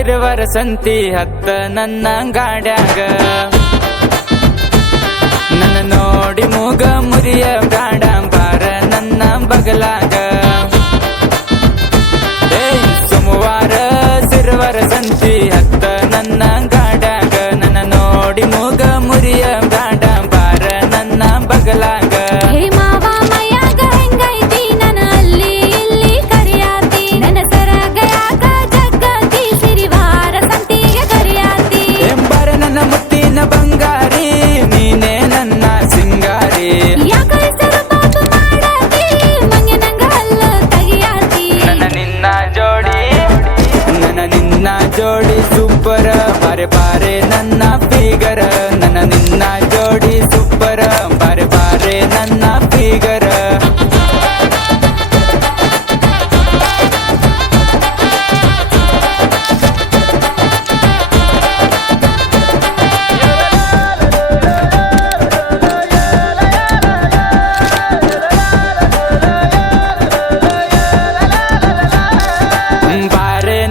ಸಿರುವರ ಸಂತಿ ಹತ್ತ ನನ್ನ ಗಾಡ್ಯಾಗ ನನ್ನ ನೋಡಿ ಮೂಗ ಮುರಿಯ ಬ್ಯಾಡ ಬಾರ ನನ್ನ ಬಗಲಾಗ ಸೋಮವಾರ ಸಿರುವರ ಸಂತಿ ಹತ್ತ ನನ್ನ ಗಾಡ್ಯಾಗ ನನ್ನ ನೋಡಿ ಮೂಗ ಮುರಿಯ ಬ್ಯಾಡ ಬಾರ ನನ್ನ ಬಗಲಾಗ ಜೋಡಿ ಸೂಪರ್ ಬಾರೆ ಬಾರೆ ನನ್ನ ಫಿಗರ್ ನನ್ನ ನಿನ್ನ ಜೋಡಿ ಸೂಪರ್ ಬಾರೆ ಬಾರೆ ನನ್ನ ಫಿಗರ್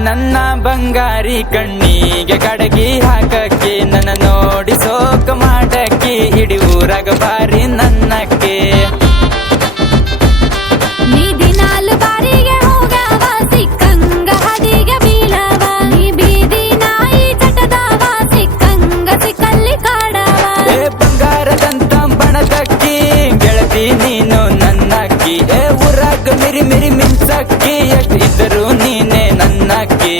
ನನ್ನ ಬಂಗಾರಿ ಕಣ್ಣಿಗೆ ಕಡಗಿ ಹಾಕಕ್ಕೆ ನನ್ನ ನೋಡಿ ಸೋಕ ಮಾಡಕ್ಕೆ ಇಡೀ ಊರಾಗ ಬಾರಿ ನನ್ನಕ್ಕೆ ನೀ ದಿನಾಲು ಬಾರಿಗೆ ಹೋಗವ ಸಿಕ್ಕಂಗ ಹದಿಗೆ ಬೀಳವ ನೀ ಬೀದಿ ನಾಯಿ ಚಟದವ ಸಿಕ್ಕಂಗ ಸಿಕ್ಕಲ್ಲಿ ಕಾಡವ ಬಂಗಾರದಂತ ಬಣದಕ್ಕಿ ಗೆಳತಿ ನೀನು ನನ್ನಕ್ಕಿ ಊರಾಗ ಮಿರಿ ಮಿರಿ ಮಿಂಚಕ್ಕಿ ಎಷ್ಟು ಇದ್ದರು ನೀನೆ ನನ್ನಕ್ಕಿ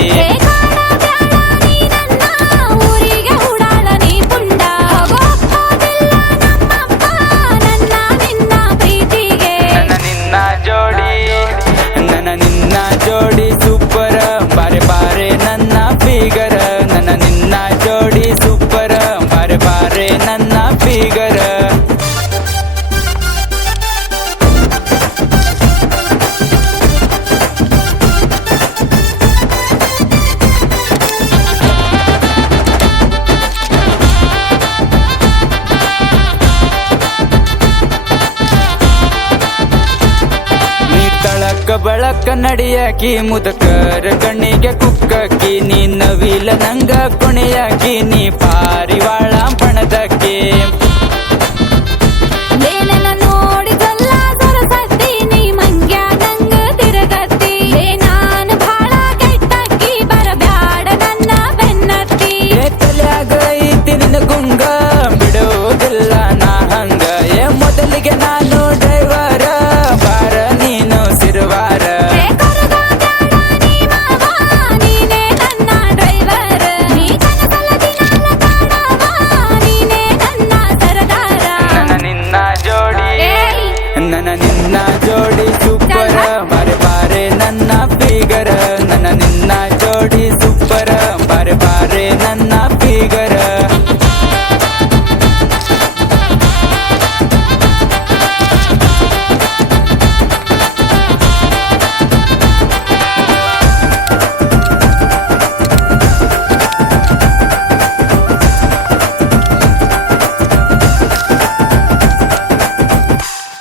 ಜೋಡಿ ಸೂಪರ್ ಬಾರೆ ಬಾರೆ ನನ್ನ ಫಿಗರ್ ನನ್ನ ನಿನ್ನ ಜೋಡಿ ಸೂಪರ್ ಬಾರೆ ಬಾರೆ ನನ್ನ ಫಿಗರ್ ಬಳಕ ನಡಿಯಾಕಿ ಮುದಕರ ಕಣ್ಣಿಗೆ ಕುಕ್ಕಕ್ಕಿ ನೀ ನವಿಲ ನಂಗ ಕುಣಿಯಾಕಿ ನೀ ಪಾರಿವಾಳ ಬಣದಕ್ಕಿ